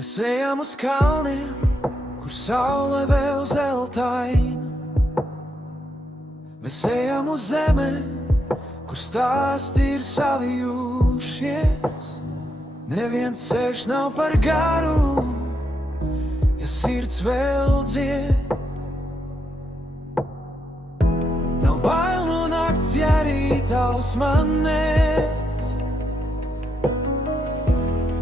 Mēs ejam uz kalniem, kur saule vēl zeltaina. Mēs ejam uz zemi, kur stāsti ir savijušies. Neviens ceļš nav par garu, ja sirds vēl dzied. Nav bail no nakts, ja rītaus man nes.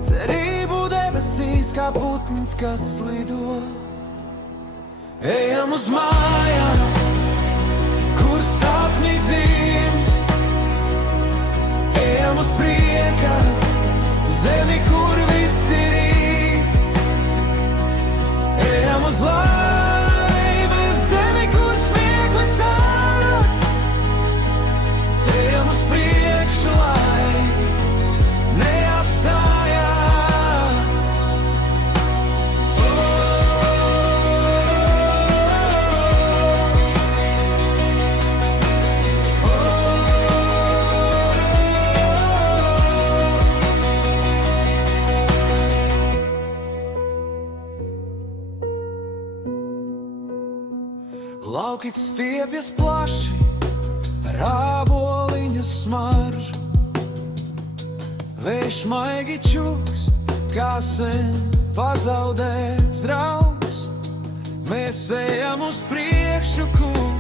Cerību debesīs kā putns, kas lido. Ejam uz mājām, kur sapņi dzimst. Ejam uz prieka zemi, kur viss ir īsts. Ejam uz laimes zemi, kur smieklis ārats. Ejam uz priekšu, laiks neapstājās. Lauki stiepjas plaši ar āboliņa smaržu. Vējš maigi čukst, kā sen pazaudēts draugs. Mēs ejam uz priekšu, kur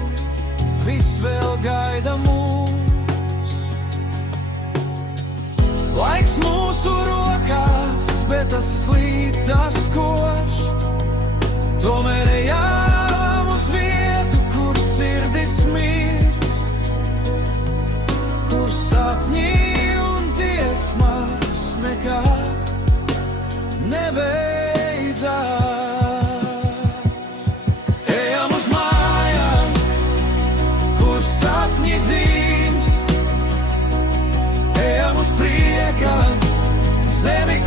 viss vēl gaida mūs. Laiks mūsu rokās, bet tas slīd, tas koš. Tomēr ejam uz vietu, kur sirdis mirst, kur sapņi un dziesmas nekad nebeidzās. Ejam uz mājām, kur sapņi dzimst. Ejam uz prieka zemi,